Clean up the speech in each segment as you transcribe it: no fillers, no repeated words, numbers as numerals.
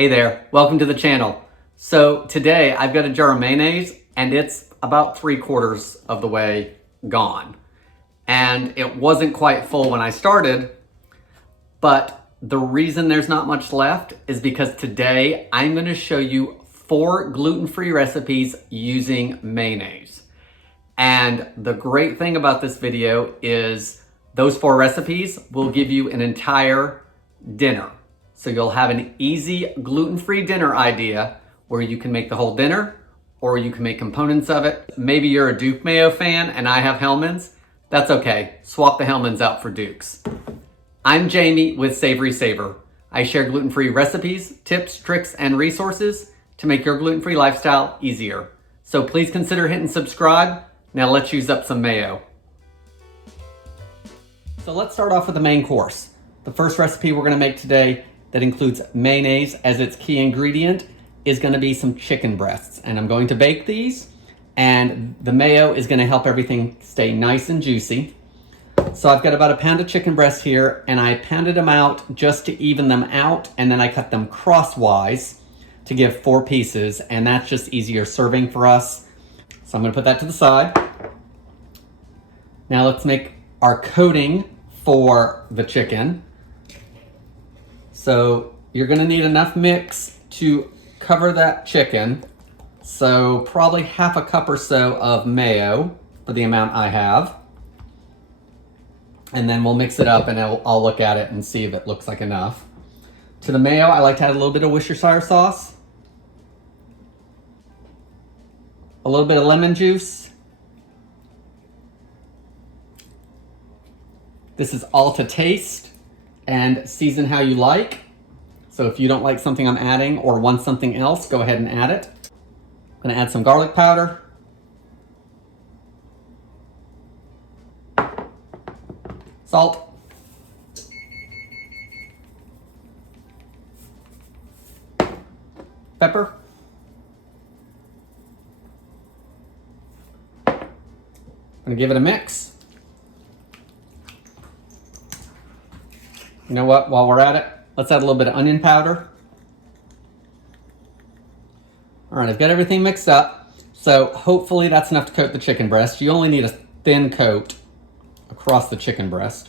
Hey there, welcome to the channel. So today I've got a jar of mayonnaise and it's about 3/4 of the way gone. And it wasn't quite full when I started, but the reason there's not much left is because today I'm gonna show you 4 gluten-free recipes using mayonnaise. And the great thing about this video is those 4 recipes will give you an entire dinner. So you'll have an easy gluten-free dinner idea where you can make the whole dinner or you can make components of it. Maybe you're a Duke Mayo fan and I have Hellmann's. That's okay, swap the Hellmann's out for Duke's. I'm Jamie with SavorySaver. I share gluten-free recipes, tips, tricks, and resources to make your gluten-free lifestyle easier. So please consider hitting subscribe. Now let's use up some mayo. So let's start off with the main course. The first recipe we're gonna make today that includes mayonnaise as its key ingredient is gonna be some chicken breasts. And I'm going to bake these, and the mayo is gonna help everything stay nice and juicy. So I've got about a pound of chicken breasts here, and I pounded them out just to even them out, and then I cut them crosswise to give 4 pieces, and that's just easier serving for us. So I'm gonna put that to the side. Now let's make our coating for the chicken. So you're gonna need enough mix to cover that chicken. So probably half a cup or so of mayo for the amount I have. And then we'll mix it up and I'll look at it and see if it looks like enough. To the mayo, I like to add a little bit of Worcestershire sauce, a little bit of lemon juice. This is all to taste and season how you like. So if you don't like something I'm adding or want something else, go ahead and add it. I'm gonna add some garlic powder. Salt. Pepper. I'm gonna give it a mix. You know what, while we're at it, let's add a little bit of onion powder. All right, I've got everything mixed up. So hopefully that's enough to coat the chicken breast. You only need a thin coat across the chicken breast.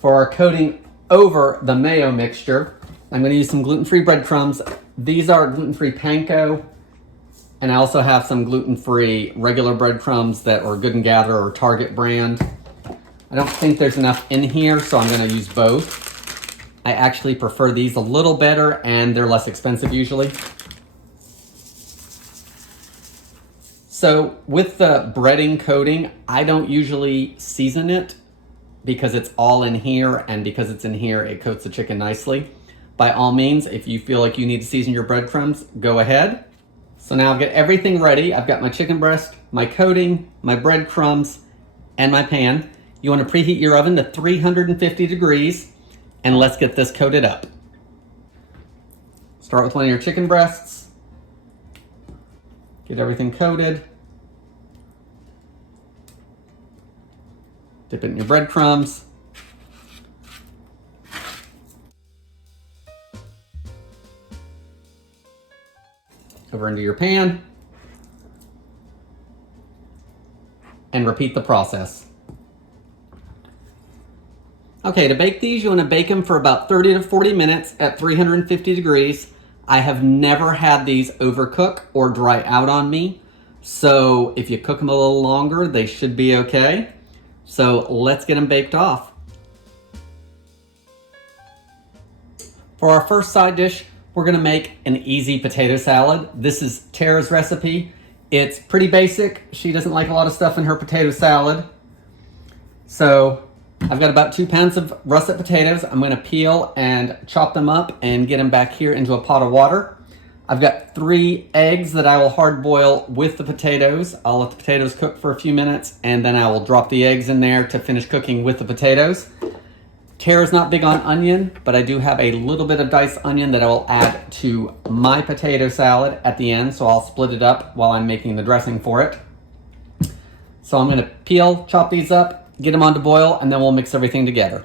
For our coating over the mayo mixture, I'm gonna use some gluten-free breadcrumbs. These are gluten-free panko, and I also have some gluten-free regular breadcrumbs that are Good & Gather or Target brand. I don't think there's enough in here, so I'm gonna use both. I actually prefer these a little better and they're less expensive usually. So with the breading coating, I don't usually season it because it's all in here, and because it's in here, it coats the chicken nicely. By all means, if you feel like you need to season your breadcrumbs, go ahead. So now I've got everything ready. I've got my chicken breast, my coating, my breadcrumbs, and my pan. You want to preheat your oven to 350 degrees, and let's get this coated up. Start with one of your chicken breasts. Get everything coated. Dip it in your breadcrumbs. Over into your pan. And repeat the process. Okay, to bake these, you want to bake them for about 30 to 40 minutes at 350 degrees. I have never had these overcook or dry out on me. So if you cook them a little longer, they should be okay. So let's get them baked off. For our first side dish, we're gonna make an easy potato salad. This is Tara's recipe. It's pretty basic. She doesn't like a lot of stuff in her potato salad. So I've got about 2 pounds of russet potatoes. I'm gonna peel and chop them up and get them back here into a pot of water. I've got 3 eggs that I will hard boil with the potatoes. I'll let the potatoes cook for a few minutes, and then I will drop the eggs in there to finish cooking with the potatoes. Tara's not big on onion, but I do have a little bit of diced onion that I will add to my potato salad at the end, so I'll split it up while I'm making the dressing for it. So I'm gonna peel, chop these up, get them on to boil, and then we'll mix everything together.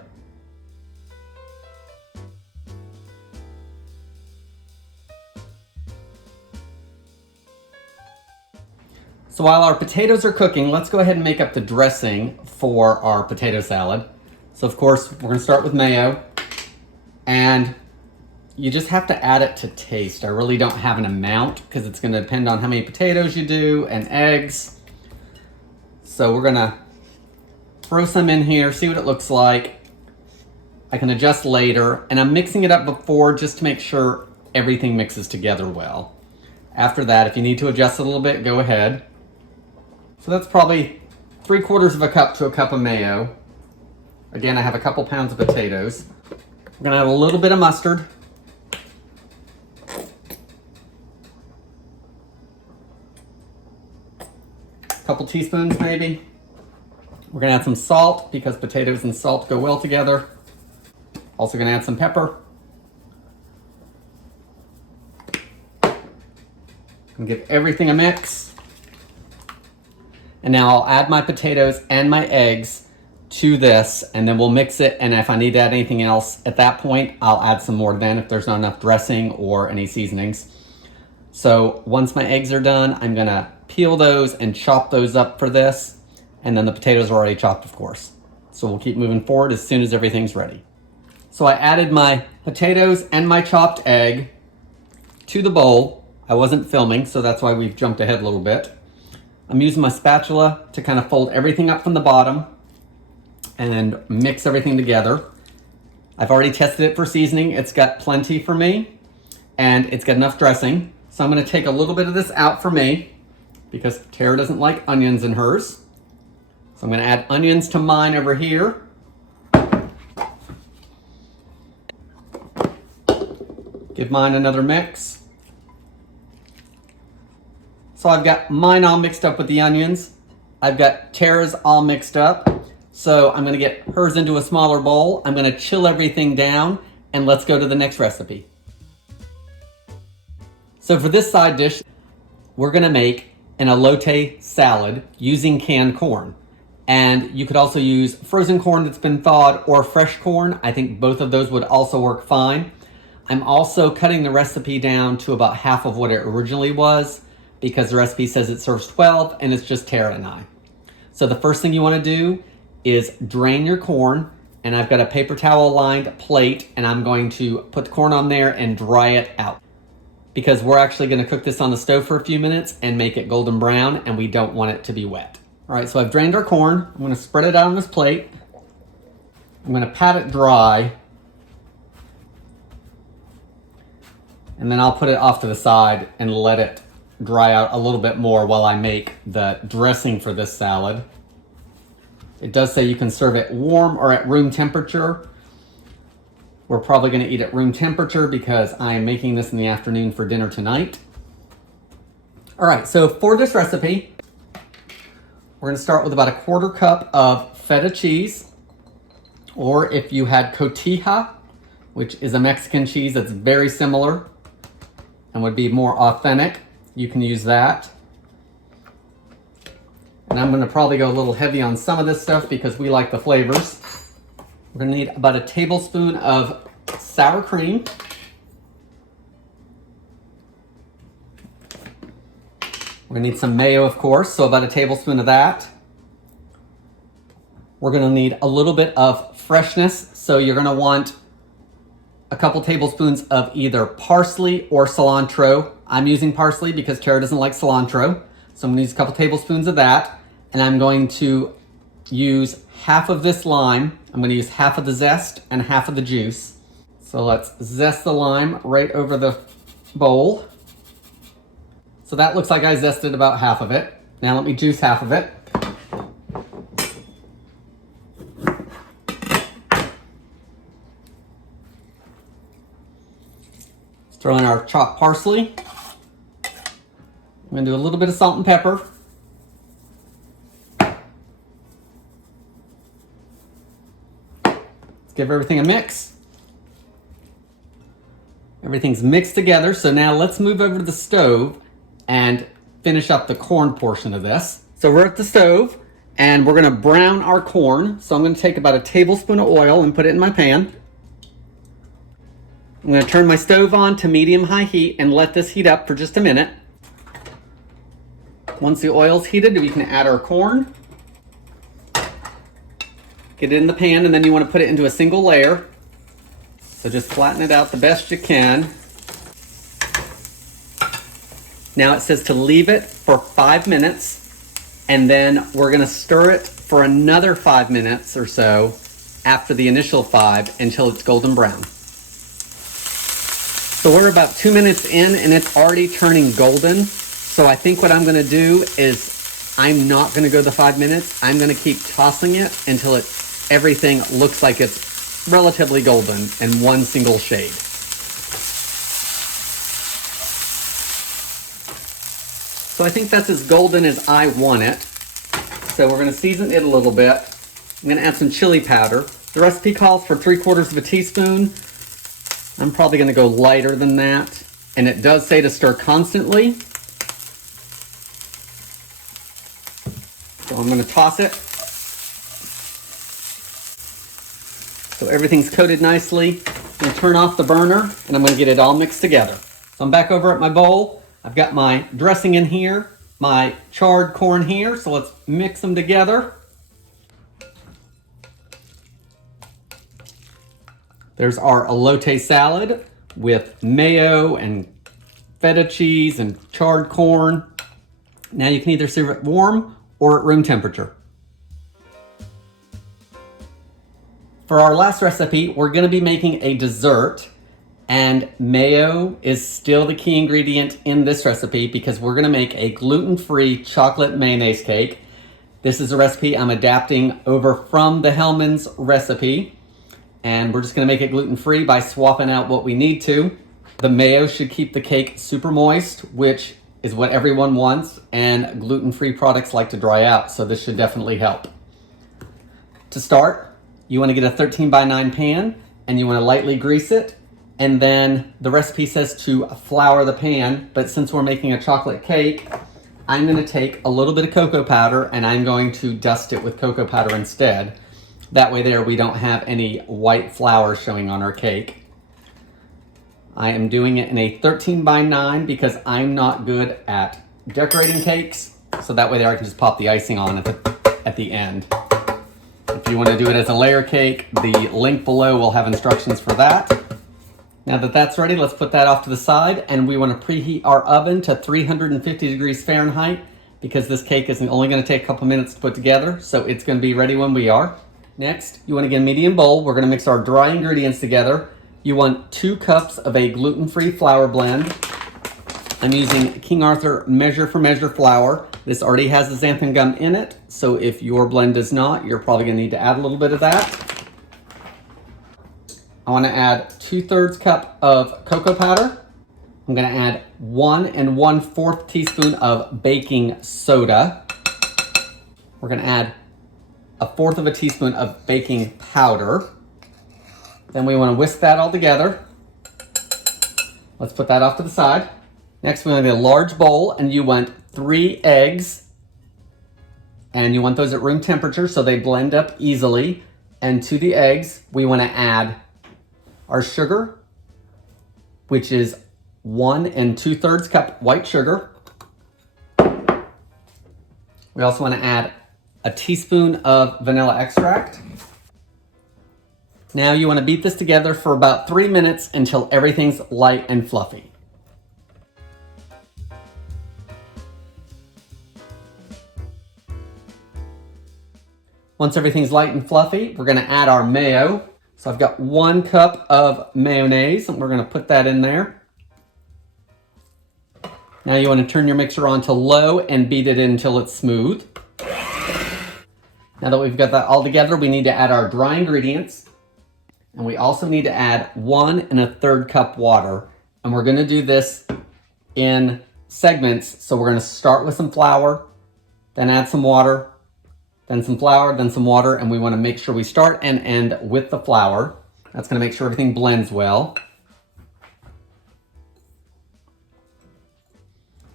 So while our potatoes are cooking, let's go ahead and make up the dressing for our potato salad. So of course, we're gonna start with mayo, and you just have to add it to taste. I really don't have an amount because it's gonna depend on how many potatoes you do and eggs. So we're gonna throw some in here, see what it looks like. I can adjust later, and I'm mixing it up before just to make sure everything mixes together well. After that, if you need to adjust a little bit, go ahead. So that's probably 3/4 of a cup to a cup of mayo. Again, I have a couple pounds of potatoes. We're gonna add a little bit of mustard. A couple teaspoons maybe. We're gonna add some salt because potatoes and salt go well together. Also gonna add some pepper. And give everything a mix. And now I'll add my potatoes and my eggs to this, and then we'll mix it, and if I need to add anything else at that point, I'll add some more then if there's not enough dressing or any seasonings. So once my eggs are done, I'm gonna peel those and chop those up for this, and then the potatoes are already chopped, of course. So we'll keep moving forward as soon as everything's ready. So I added my potatoes and my chopped egg to the bowl. I wasn't filming, so that's why we've jumped ahead a little bit. I'm using my spatula to kind of fold everything up from the bottom and mix everything together. I've already tested it for seasoning. It's got plenty for me, and it's got enough dressing. So I'm gonna take a little bit of this out for me because Tara doesn't like onions in hers. So I'm gonna add onions to mine over here. Give mine another mix. So I've got mine all mixed up with the onions. I've got Tara's all mixed up. So I'm gonna get hers into a smaller bowl. I'm gonna chill everything down, and let's go to the next recipe. So for this side dish, we're gonna make an elote salad using canned corn. And you could also use frozen corn that's been thawed or fresh corn. I think both of those would also work fine. I'm also cutting the recipe down to about half of what it originally was because the recipe says it serves 12 and it's just Tara and I. So the first thing you wanna do is drain your corn, and I've got a paper towel lined plate, and I'm going to put the corn on there and dry it out because we're actually gonna cook this on the stove for a few minutes and make it golden brown, and we don't want it to be wet. All right, so I've drained our corn. I'm gonna spread it out on this plate. I'm gonna pat it dry, and then I'll put it off to the side and let it dry out a little bit more while I make the dressing for this salad. It does say you can serve it warm or at room temperature. We're probably gonna eat at room temperature because I'm making this in the afternoon for dinner tonight. All right, so for this recipe, we're gonna start with about 1/4 cup of feta cheese, or if you had cotija, which is a Mexican cheese that's very similar and would be more authentic, you can use that. And I'm gonna probably go a little heavy on some of this stuff because we like the flavors. We're gonna need about 1 tablespoon of sour cream. We're gonna need some mayo, of course, so about 1 tablespoon of that. We're gonna need a little bit of freshness, so you're gonna want a couple tablespoons of either parsley or cilantro. I'm using parsley because Tara doesn't like cilantro. So I'm gonna use a couple tablespoons of that, and I'm going to use half of this lime. I'm gonna use half of the zest and half of the juice. So let's zest the lime right over the bowl. So that looks like I zested about half of it. Now let me juice half of it. Let's throw in our chopped parsley. I'm gonna do a little bit of salt and pepper. Let's give everything a mix. Everything's mixed together, so now let's move over to the stove and finish up the corn portion of this. So we're at the stove, and we're gonna brown our corn. So I'm gonna take about 1 tablespoon of oil and put it in my pan. I'm gonna turn my stove on to medium-high heat and let this heat up for just a minute. Once the oil's heated, we can add our corn. Get it in the pan, and then you want to put it into a single layer. So just flatten it out the best you can. Now it says to leave it for 5 minutes, and then we're gonna stir it for another 5 minutes or so after the initial 5 until it's golden brown. So we're about 2 minutes in and it's already turning golden. So I think what I'm gonna do is I'm not gonna go the 5 minutes. I'm gonna keep tossing it until everything looks like it's relatively golden in one single shade. So I think that's as golden as I want it. So we're gonna season it a little bit. I'm gonna add some chili powder. The recipe calls for 3/4 of a teaspoon. I'm probably gonna go lighter than that. And it does say to stir constantly. So I'm gonna toss it. So everything's coated nicely. I'm gonna turn off the burner and I'm gonna get it all mixed together. So I'm back over at my bowl. I've got my dressing in here, my charred corn here, so let's mix them together. There's our elote salad with mayo and feta cheese and charred corn. Now you can either serve it warm or at room temperature. For our last recipe, we're gonna be making a dessert, and mayo is still the key ingredient in this recipe because we're gonna make a gluten-free chocolate mayonnaise cake. This is a recipe I'm adapting over from the Hellmann's recipe, and we're just gonna make it gluten-free by swapping out what we need to. The mayo should keep the cake super moist, which is what everyone wants, and gluten-free products like to dry out, so this should definitely help. To start, you wanna get a 13x9 pan, and you wanna lightly grease it. And then the recipe says to flour the pan, but since we're making a chocolate cake, I'm gonna take a little bit of cocoa powder and I'm going to dust it with cocoa powder instead. That way there we don't have any white flour showing on our cake. I am doing it in a 13x9 because I'm not good at decorating cakes. So that way there I can just pop the icing on at the end. If you wanna do it as a layer cake, the link below will have instructions for that. Now that that's ready, let's put that off to the side, and we want to preheat our oven to 350 degrees Fahrenheit because this cake is only going to take a couple minutes to put together, so it's going to be ready when we are. Next, you want to get a medium bowl. We're going to mix our dry ingredients together. You want 2 cups of a gluten-free flour blend. I'm using King Arthur measure for measure flour. This already has the xanthan gum in it, so if your blend does not, you're probably going to need to add a little bit of that. I want to add 2/3 cup of cocoa powder. I'm going to add 1 1/4 teaspoon of baking soda. We're going to add 1/4 of a teaspoon of baking powder. Then we want to whisk that all together. Let's put that off to the side. Next, we want to get a large bowl, and you want 3 eggs. And you want those at room temperature so they blend up easily. And to the eggs, we want to add our sugar, which is 1 2/3 cup white sugar. We also want to add a teaspoon of vanilla extract. Now you want to beat this together for about 3 minutes until everything's light and fluffy. Once everything's light and fluffy, we're going to add our mayo. So I've got 1 cup of mayonnaise, and we're going to put that in there. Now you want to turn your mixer on to low and beat it until it's smooth. Now that we've got that all together, we need to add our dry ingredients. And we also need to add 1 1/3 cup water. And we're going to do this in segments. So we're going to start with some flour, then add some water, then some flour, then some water, and we want to make sure we start and end with the flour. That's going to make sure everything blends well.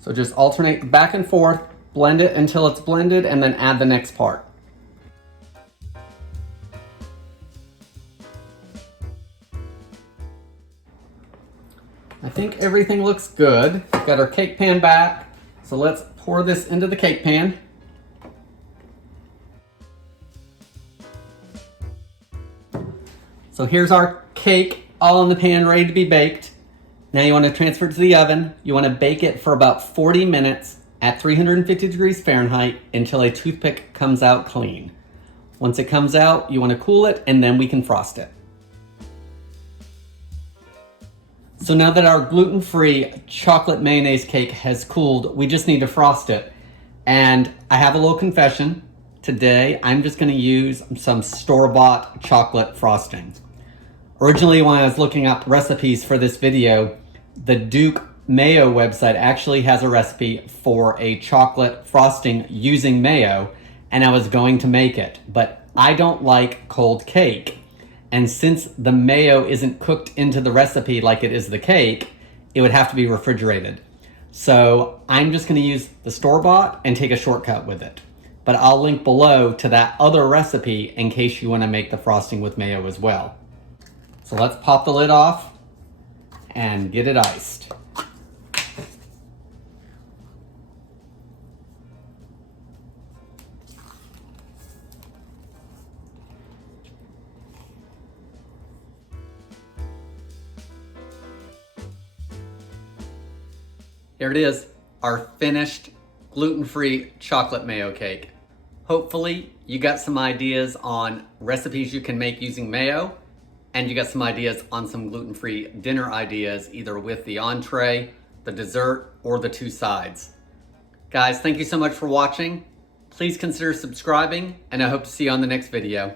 So just alternate back and forth, blend it until it's blended, and then add the next part. I think everything looks good. Got our cake pan back. So let's pour this into the cake pan. So here's our cake all in the pan ready to be baked. Now you want to transfer it to the oven. You want to bake it for about 40 minutes at 350 degrees Fahrenheit until a toothpick comes out clean. Once it comes out, you want to cool it and then we can frost it. So now that our gluten-free chocolate mayonnaise cake has cooled, we just need to frost it. And I have a little confession. Today, I'm just going to use some store-bought chocolate frosting. Originally, when I was looking up recipes for this video, the Duke Mayo website actually has a recipe for a chocolate frosting using mayo, and I was going to make it, but I don't like cold cake. And since the mayo isn't cooked into the recipe like it is the cake, it would have to be refrigerated. So I'm just gonna use the store-bought and take a shortcut with it. But I'll link below to that other recipe in case you wanna make the frosting with mayo as well. So let's pop the lid off and get it iced. Here it is, our finished gluten-free chocolate mayo cake. Hopefully you got some ideas on recipes you can make using mayo, and you got some ideas on some gluten-free dinner ideas, either with the entree, the dessert, or the two sides. Guys, thank you so much for watching. Please consider subscribing, and I hope to see you on the next video.